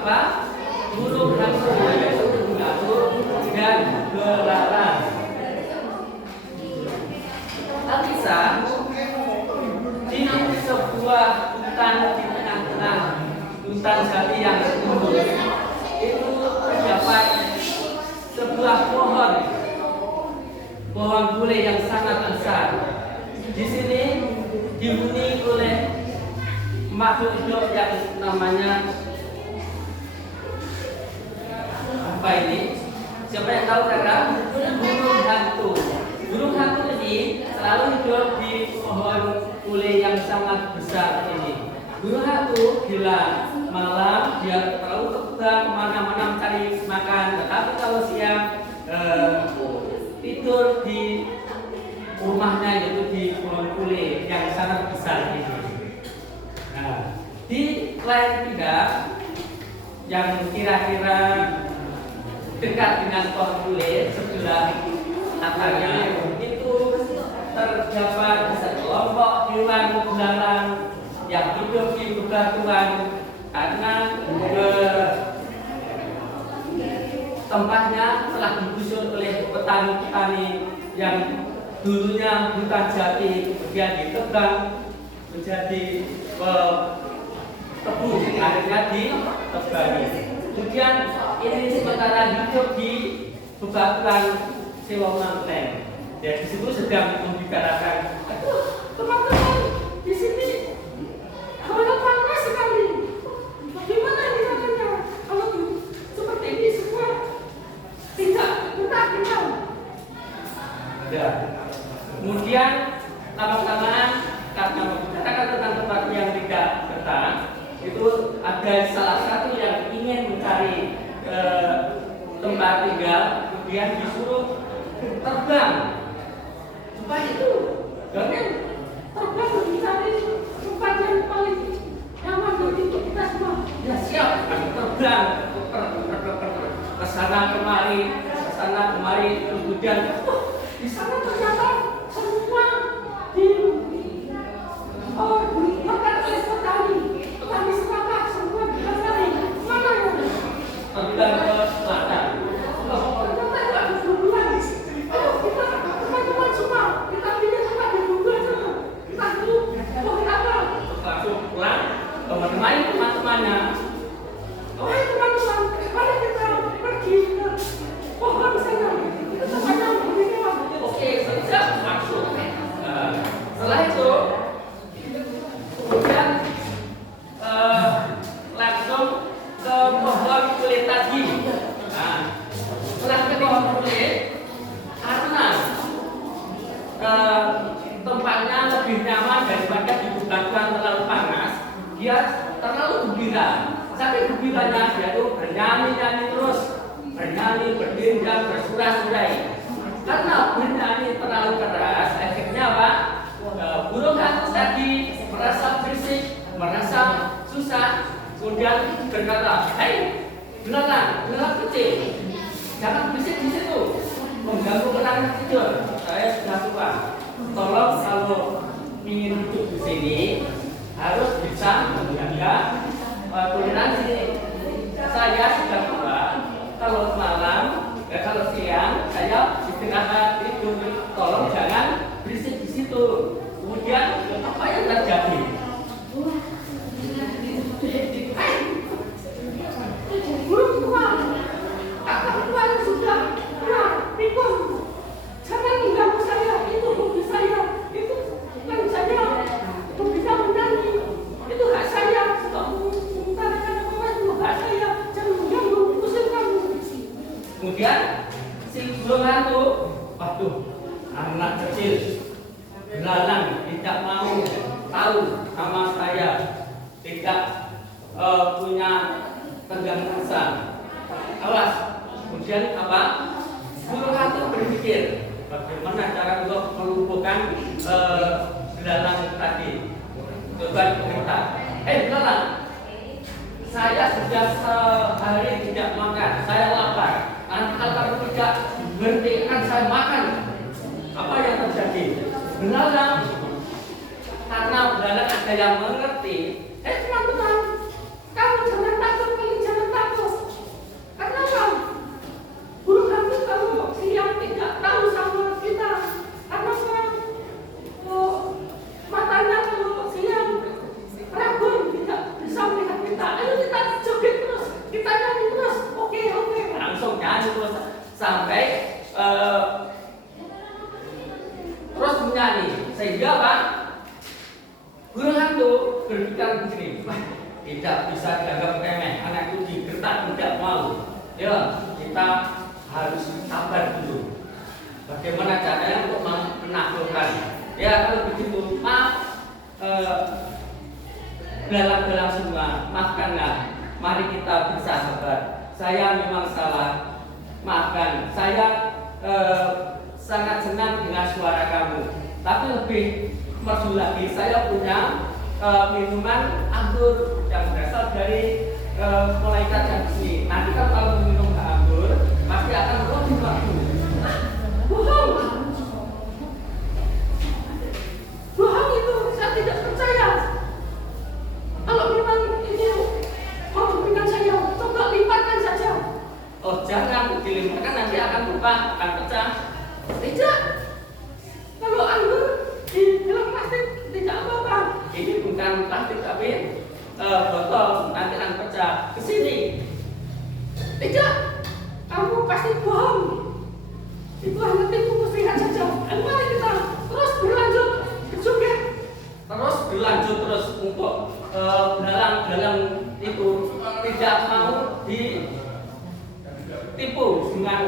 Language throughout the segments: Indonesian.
apa? Burung hantu, yaitu pengatur dan belalang. Alkisah di sebuah hutan di tengah-tengah hutan jati yang tunduk itu terdapat sebuah pohon bule yang sangat besar. Di sini dihuni oleh makhluk hidup yang namanya apa ini? Siapa yang tahu kakak? Burung hantu. Burung hantu ini selalu hidup di pohon bule yang sangat besar ini. Burung hantu bila malam dia selalu terbang kemana-mana mencari makan, tetapi kalau siang tidur di rumahnya, yaitu di pohon bule yang sangat besar ini. Nah, di lain pihak yang kira-kira dekat dengan pohon bule sebelah akarnya itu terdapat sekelompok hewan belalang yang hidup di bebatuan karena tempatnya telah digusur oleh petani-petani yang dulunya hutan jati kemudian ditebang menjadi tebu, akhirnya ditebangi. Kemudian ini sementara hidup di bebatuan Sewamanteng. Dan di situ sedang membicarakan, aduh teman-teman di sini hawanya panas sekali. Bagaimana ini katanya? Kalau seperti ini semua tidak tinggal. Ya. Kemudian lama-lamaan karena membicarakan tentang tempat yang tidak betah, itu ada salah satu yang ingin mencari tempat tinggal, kemudian disuruh terbang. Supaya itu, jangan terbang mencari tempat yang paling nyaman untuk kita semua. Ya siap, terbang ke sana kemari, kemudian di sana ternyata semua makan oleh petani sepakat semua dikasari. Mana yang terbang ke selatan? Ternyata ada dua. Ayo kita teman-teman semua kita pilih tempat yang dua saja. Kita dulu mau apa? Langsung pulang teman-temannya. Oh teman-teman, mari kita pergi ke pohon sana. Itu tempatnya begini. Oke, siap masuk. Setelah itu kemudian langsung ke pohon kulit tadi. Nah, setelah ke pohon kulit, karena tempatnya lebih nyaman daripada di bebatuan terlalu panas, dia terlalu gembira. Saking gembiranya dia itu bernyanyi terus, berdendang, bersurai-surai. Karena bernyanyi terlalu keras, efeknya apa? Burung hantu tadi merasa berisik, merasa susah, kemudian berkata, "Hei, belalang kecil, jangan berisik di situ, mengganggu anak tidur. Saya sudah tua. Tolong kalau ingin hidup di sini harus bisa menjaga toleransi. Saya sudah tua. Kalau malam, kalau siang saya istirahat tidur. Tolong jangan berisik di situ." Kemudian apa yang terjadi? Burung tua, kakak tua yang sudah pikun. Jangan mengganggu saya, itu hobi saya, itu kan saya bisa menyanyi, itu hak saya. Mengutarakan apa itu hak saya, jangan mengganggu, usir kamu. Kemudian si burung hantu, waduh, anak kecil belalang tidak mau tahu sama saya, tidak punya tenggang rasa. Awas. Kemudian apa? Burung hantu berpikir bagaimana cara untuk melumpuhkan belalang tadi. Coba kita, belalang, saya sudah sehari tidak makan, saya lapar. Kalau tidak berhenti akan saya makan. Apa yang terjadi? Belalang, karena belalang ada yang mengerti. Teman-teman, kamu jangan takut, Ya, kita harus sabar dulu. Bagaimana caranya untuk menaklukkan? Ya, kalau begitu, maaf, galang-galang semua, maafkanlah. Mari kita bersahabat. Saya memang salah, maafkan. Saya sangat senang dengan suara kamu. Tapi lebih merdu lagi, saya punya minuman anggur yang berasal dari malaikat yang di sini. Nanti kan kalau minum anggur pasti akan lebih waktu. Bohong, bohong itu saya tidak percaya. Kalau memang ini mau memberikan saya, coba lipatkan saja. Oh jangan dilimpahkan, nanti akan lupa, akan pecah. Tidak. Kalau anggur di dalam plastik tidak apa-apa. Ini bukan plastik tapi botol, nanti akan pecah. Kesini. Tidak. Kamu pasti bohong. Itu hanya tipu muslihat saja. Mari kita terus berlanjut berjoget. Terus berlanjut terus untuk dalang-dalang itu tidak mau ditipu dengan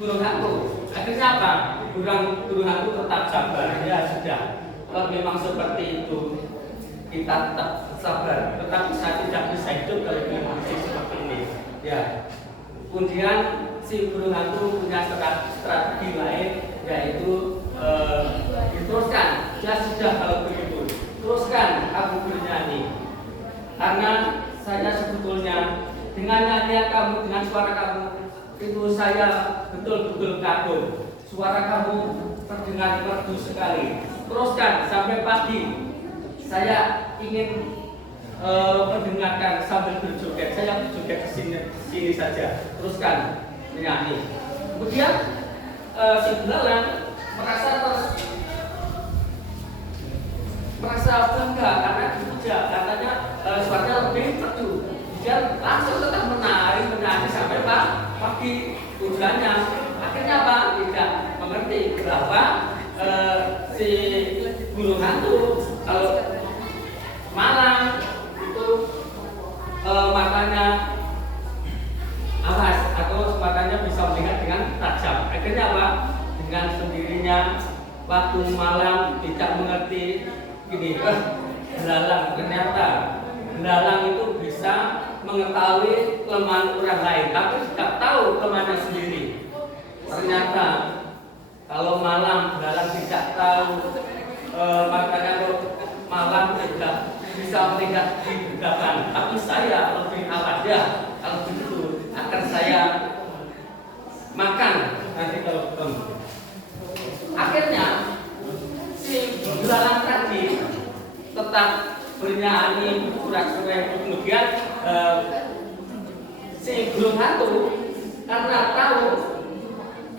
burung hantu. Akhirnya apa? Burung hantu tetap sabar. Ya sudah. Kalau memang seperti itu, kita tetap sabar. Tetapi saya tidak bisa hidup kalau memang seperti ini. Ya. Kemudian si burung hantu punya strategi lain, yaitu diteruskan. Ya sudah kalau begitu, teruskan aku bernyanyi. Karena saya sebetulnya dengan nyanyian kamu, dengan suara kamu, itu saya betul-betul kagum. Suara kamu terdengar merdu sekali. Teruskan sampai pagi. Saya ingin mendengarkan sambil berjoget. Saya berjoget sini saja. Teruskan menyanyi. Kemudian si belalang merasa bangga karena dipuja, katanya suaranya lebih merdu. Dia langsung tetap menyanyi sampai pagi. Tujuannya akhirnya apa? Tidak mengerti bahwa si burung hantu kalau malam itu matanya awas atau matanya bisa melihat dengan tajam. Akhirnya apa? Dengan sendirinya waktu malam tidak mengerti gini, belalang ternyata belalang itu bisa mengetahui kelemahan orang lain, tapi tidak tahu kelemahannya sendiri. Ternyata kalau malam belalang tidak tahu, makanya kalau malam tidak bisa melihat di depan. Tapi saya lebih awal ya, kalau begitu akan saya makan nanti kalau ketemu. Akhirnya si belalang tadi tetap bernyanyi bersorak-sorai. Kemudian si burung hantu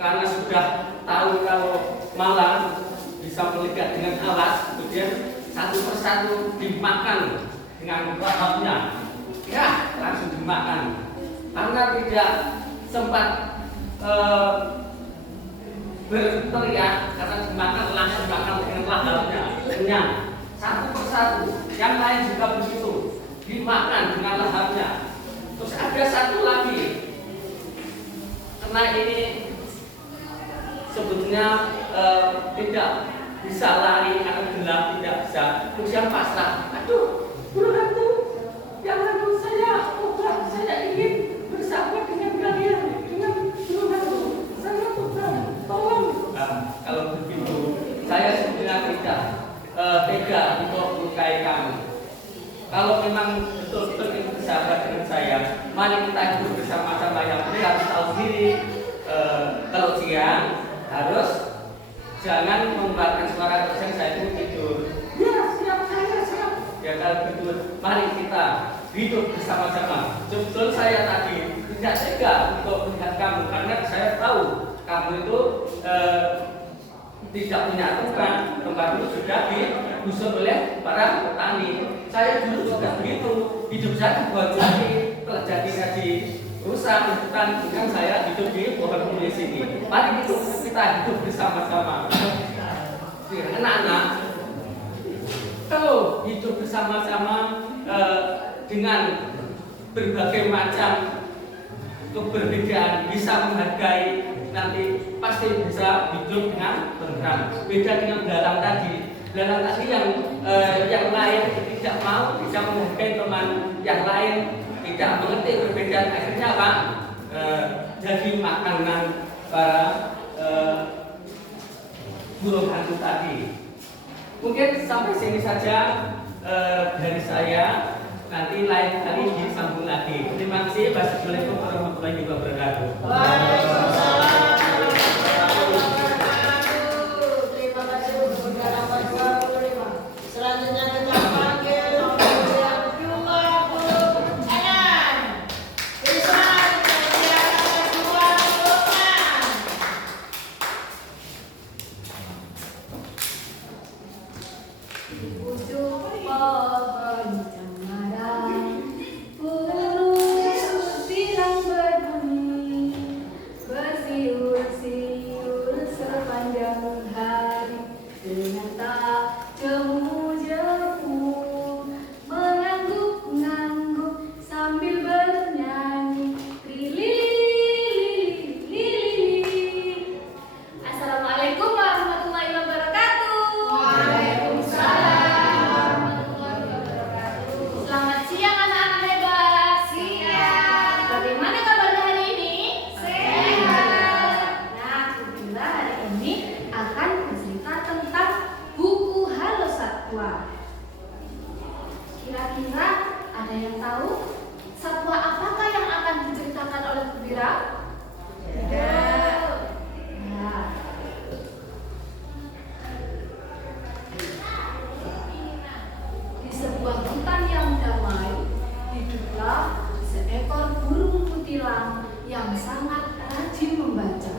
karena sudah tahu kalau malam bisa melihat dengan alas, kemudian satu persatu dimakan dengan lahapnya. Ya, langsung dimakan. Karena tidak sempat berteriak, karena dimakan langsung makan dengan lahapnya. Kenyang. Satu persatu, yang lain juga begitu, dimakan dengan lahapnya. Terus ada satu lagi, karena ini sebetulnya tidak bisa lari atau gelap, tidak bisa. Terus yang pasrah, aduh, burung hantu, yang hantu saya, saya ingin bersama dengan kalian, dengan burung hantu. Saya tolong. Kalau begitu, saya sebetulnya tidak tega untuk melukai kamu. Kalau memang betul-betul ingin bersahabat dengan saya, mari kita hidup bersama-sama. Yang penting harus tahu diri. Kalau siang harus jangan mengeluarkan suara terus saya itu tidur. Ya siap, saya siap. Ya kalau begitu, mari kita hidup bersama-sama. Betul saya tadi tidak tega untuk melihat kamu karena saya tahu kamu itu tidak punya tempat itu sudah digusur oleh para petani. Saya dulu juga begitu, hidup saya dibojaki, telah jadi rusak hutan, dengan saya hidup di pohon di sini. Mari kita hidup bersama-sama. Anak-anak, kalau hidup bersama-sama dengan berbagai macam keberbedaan, bisa menghargai, nanti pasti bisa hidup dengan tenteram. Beda dengan belalang tadi. Belalang tadi yang lain tidak mau bisa menghargai teman yang lain, tidak mengerti perbedaan, akhirnya apa? Jadi makanan para burung hantu tadi. Mungkin sampai sini saja dari saya. Nanti lain kali disambung lagi. Terima kasih. Wassalamualaikum warahmatullahi wabarakatuh. Waalaikumsalam. Terima kasih untuk penjelasan Bapak. Selanjutnya kita panggil nomor yang 26. Bisa dipersilakan 26. Di ujung pohon cemara burung bilang berbunyi, bersiul-siul sepanjang hari, ternyata jemu-jemu mengangguk-ngangguk sambil bernyanyi lili. Assalamualaikum warahmatullahi wabarakatuh. Waalaikumsalam warahmatullahi wabarakatuh. Selamat siang anak-anak hebat. Siang. Bagaimana kabarnya hari ini? Sehat. Nah, kita hari ini akan bercerita tentang buku Halo Satwa. Kira-kira ada yang tahu satwa apakah yang akan diceritakan oleh Bu Bira? Tidak. Nah, di sebuah hutan yang damai, hiduplah seekor burung kutilang yang sangat rajin membaca.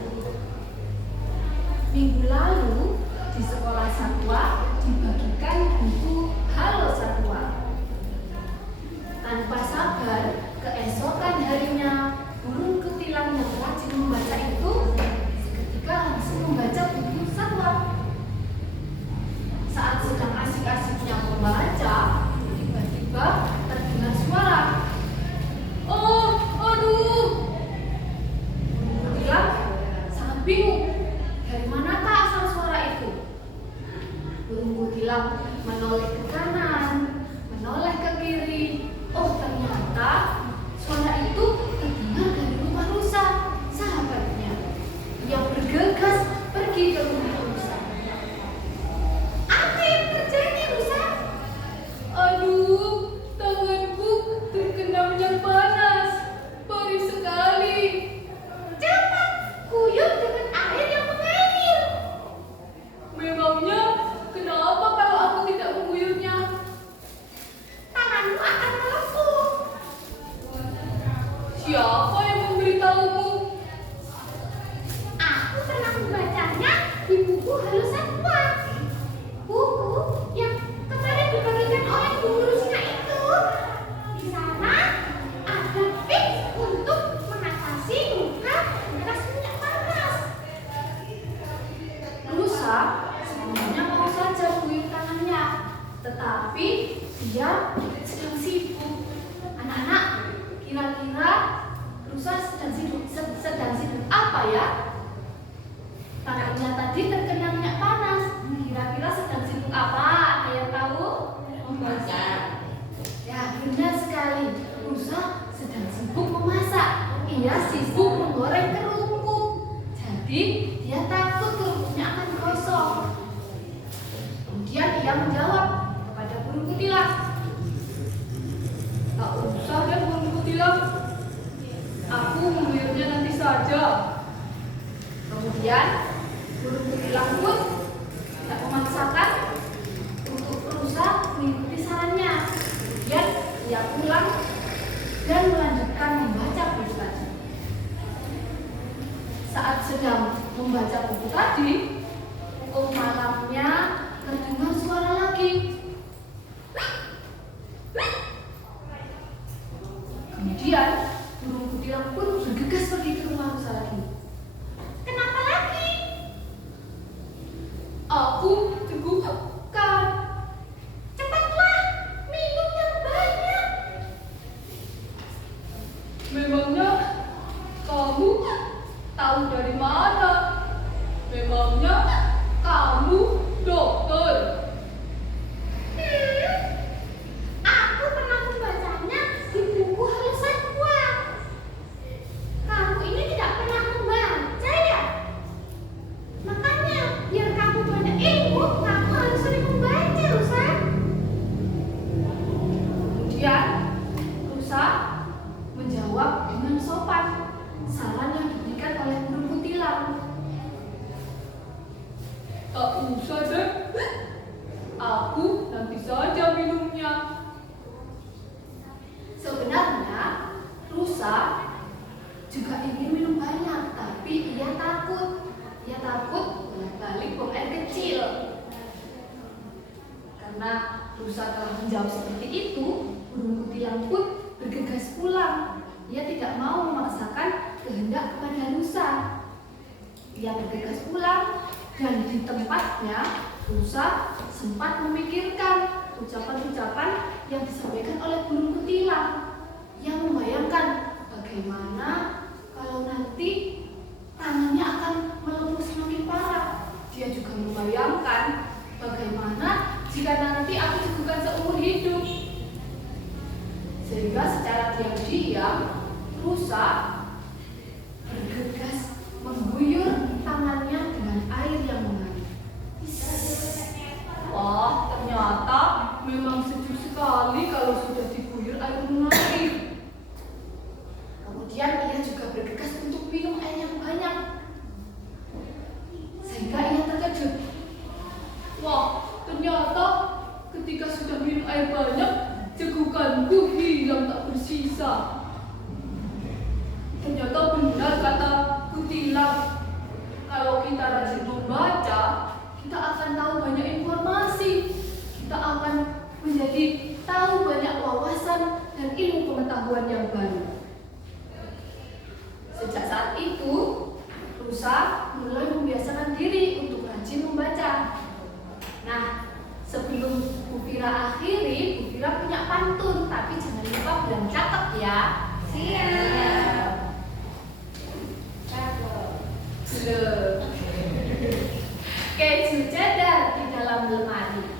Minggu lalu, di sekolah satwa dibagikan buku Halo Satwa. Tanpa sabar, keesokan harinya, burung kutilang yang rajin membaca itu seketika langsung membaca buku satwa. Saat sedang asik-asiknya membaca, tiba-tiba terdengar suara. Oh, aduh! Burung kutilang sangat bingung. Dari manakah asal suara itu? Burung kutilang menoleh ke kanan, menoleh ke kiri. Oh, ternyata suara itu terdengar dari rumah rusa, sahabatnya. Ia bergegas pergi ke rumah rusa. Apa yang terjadi, rusa? Aduh, tanganku terkena minyak panas. Perih sekali. Cepat, kuyup dengan air yang mengalir. Memangnya kenapa kalau aku tidak mengguyurnya? Tanganmu akan melepuh. Siapa yang memberitahumu? Aku pernah membacanya di buku Halo Satwa. Buku yang kemarin dibagikan oleh Bu Guru Sina itu. Di sana ada tips untuk mengatasi luka bekas minyak panas. Rusa sebenarnya mau saja guyur tangannya, tetapi dia sedang sibuk. Anak-anak, kira-kira rusa sedang sibuk apa ya? Tangannya tadi terkena minyak panas. Kira-kira sedang sibuk apa? Ada yang tahu? Membaca. Ya, benar sekali. Rusa sedang sibuk memasak. Ia sibuk menggoreng kerupuk. Jadi, dia takut kerupuknya akan gosong. Kemudian ia menjawab kepada burung kutilang. Tak usah kan burung kutilang. Aku mengguyurnya nanti saja. Kemudian burung kutilang pun tidak memaksakan untuk rusa mengikuti sarannya. Kemudian ia pulang dan melanjutkan membaca buku tadi. Saat sedang membaca buku tadi, malamnya terdengar suara lagi. Kemudian burung kutilang pun bergegas pergi ke rumah rusa lagi. Kenapa lagi? Aku tergugukan. Cepatlah, minum yang banyak. Memangnya menjawab dengan sopan saran yang diberikan oleh burung kutilang. Tak usah deh, aku nanti saja minumnya. Sebenarnya rusa juga ingin minum banyak, tapi ia takut. Ia takut bolak-balik buang air kecil. Karena rusa telah menjawab seperti itu, burung kutilang pun bergegas pulang. Ia tidak mau memaksakan kehendak kepada rusa. Ia bergegas pulang dan di tempatnya rusa sempat memikirkan ucapan-ucapan yang disampaikan oleh burung kutilang. Ia membayangkan bagaimana kalau nanti tangannya akan melepuh semakin parah. Dia juga membayangkan bagaimana jika nanti aku dikukuhkan seumur hidup. Sehingga secara diam-diam rusa bergegas mengguyur tangannya dengan air yang mengalir. Wah, ternyata memang sejuk sekali kalau sudah diguyur air mengalir. Kemudian ia juga bergegas untuk minum air yang banyak. Sehingga ia terkejut. Wah, ternyata ketika sudah minum air banyak, cegukanku hilang tak bersisa. Ternyata benar kata kutilang, kalau kita rajin membaca, kita akan tahu banyak informasi. Kita akan menjadi tahu banyak wawasan dan ilmu pengetahuan yang baru. Sejak saat itu, rusa mulai membiasakan diri untuk rajin membaca. Nah, sebelum Bu Fira akhiri, Bu Fira punya pantun, tapi jangan lupa bilang cakep ya. Siap. Keju cheddar di dalam lemari.